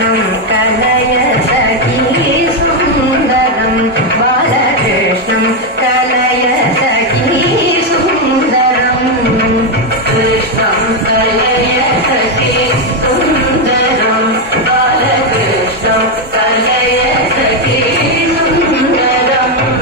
कलय सखी सुन्दरं बालकृष्णं कलय सखी सुन्दरं कृष्णं कलय सखी सुन्दरं बालकृष्णं कलय सखी सुन्दरम्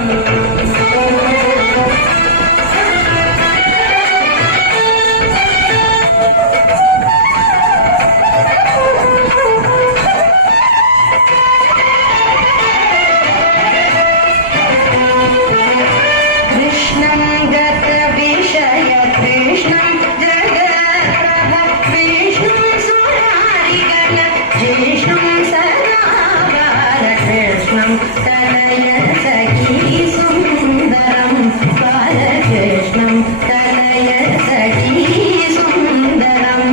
कलय सखी सुन्दरं बालकृष्णं कलय सखी सुन्दरं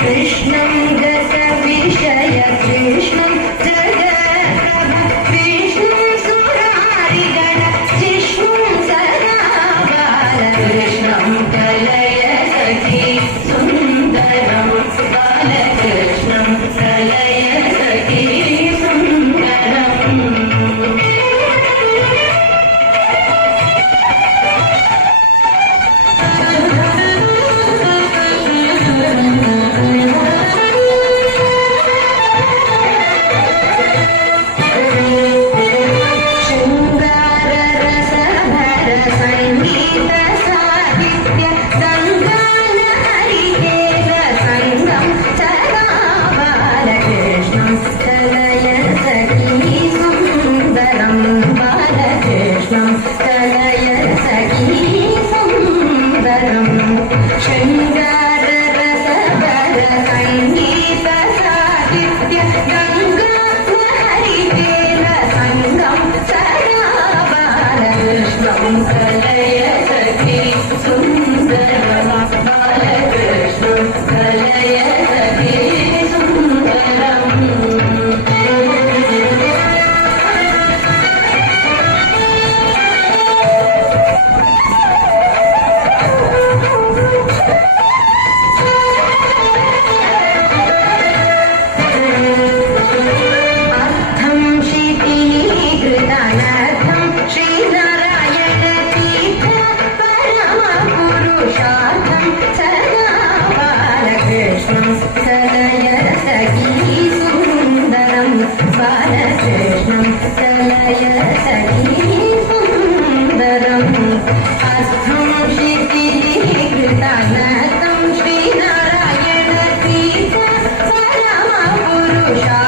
कृष्णं गतविषय कृष्णं जगत्प्रभ विष्णुं सुरारिगण जिष्णुं सदा बालकृष्णं कलय सखी सुन्दरं बालकृष्णं कलय सखी कलय सखी सुन्दरं शृङ्गाररसभर सङ्गीत साहित्य गङ्गाहरिकेल सङ्गं सदा बालकृष्णं कलय सखी सुन्दरं बालकृष्णं कलय सखी सुन्दरम् कलय सखी सुन्दरं बालकृष्णं कलय सखी सुन्दरम् अर्थं शिथिलीकृतनतं श्रीनारायण तीर्थ परमपुरुषा